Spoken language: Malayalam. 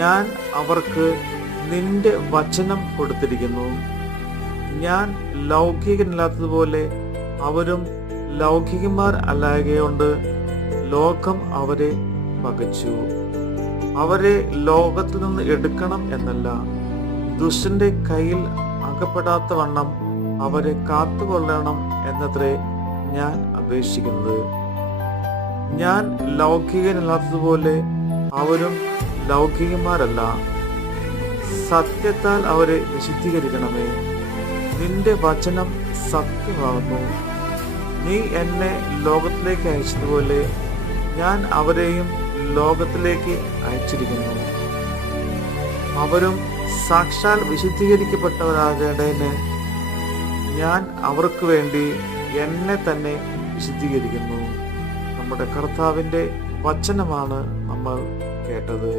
ഞാൻ അവർക്ക് നിന്റെ വചനം കൊടുത്തിരിക്കുന്നു. ഞാൻ ലൗകികനല്ലാത്തതുപോലെ അവരും ലൗകികന്മാർ അല്ലായകൊണ്ട് ലോകം അവരെ പകച്ചു. അവരെ ലോകത്തിൽ നിന്ന് എടുക്കണം എന്നല്ല, ദുഷ്ടന്റെ കയ്യിൽ അകപ്പെടാത്ത വണ്ണം അവരെ കാത്തുകൊള്ളണം എന്നത്രേ ഞാൻ അപേക്ഷിക്കുന്നത്. ഞാൻ ലൗകികനല്ലാത്തതുപോലെ അവരും ലൗകികന്മാരല്ല. സത്യത്താൽ അവരെ വിശുദ്ധീകരിക്കണമേ. നിന്റെ വചനം സത്യമാകുന്നു. നീ എന്നെ ലോകത്തിലേക്ക് അയച്ചതുപോലെ ഞാൻ അവരെയും ലോകത്തിലേക്ക് അയച്ചിരിക്കുന്നു. അവരും സാക്ഷാൽ വിശുദ്ധീകരിക്കപ്പെട്ടവരാകേണ്ടതിന് ഞാൻ അവർക്ക് വേണ്ടി എന്നെ തന്നെ വിശുദ്ധീകരിക്കുന്നു. നമ്മുടെ കർത്താവിൻ്റെ വചനമാണ് നമ്മൾ കേട്ടത്.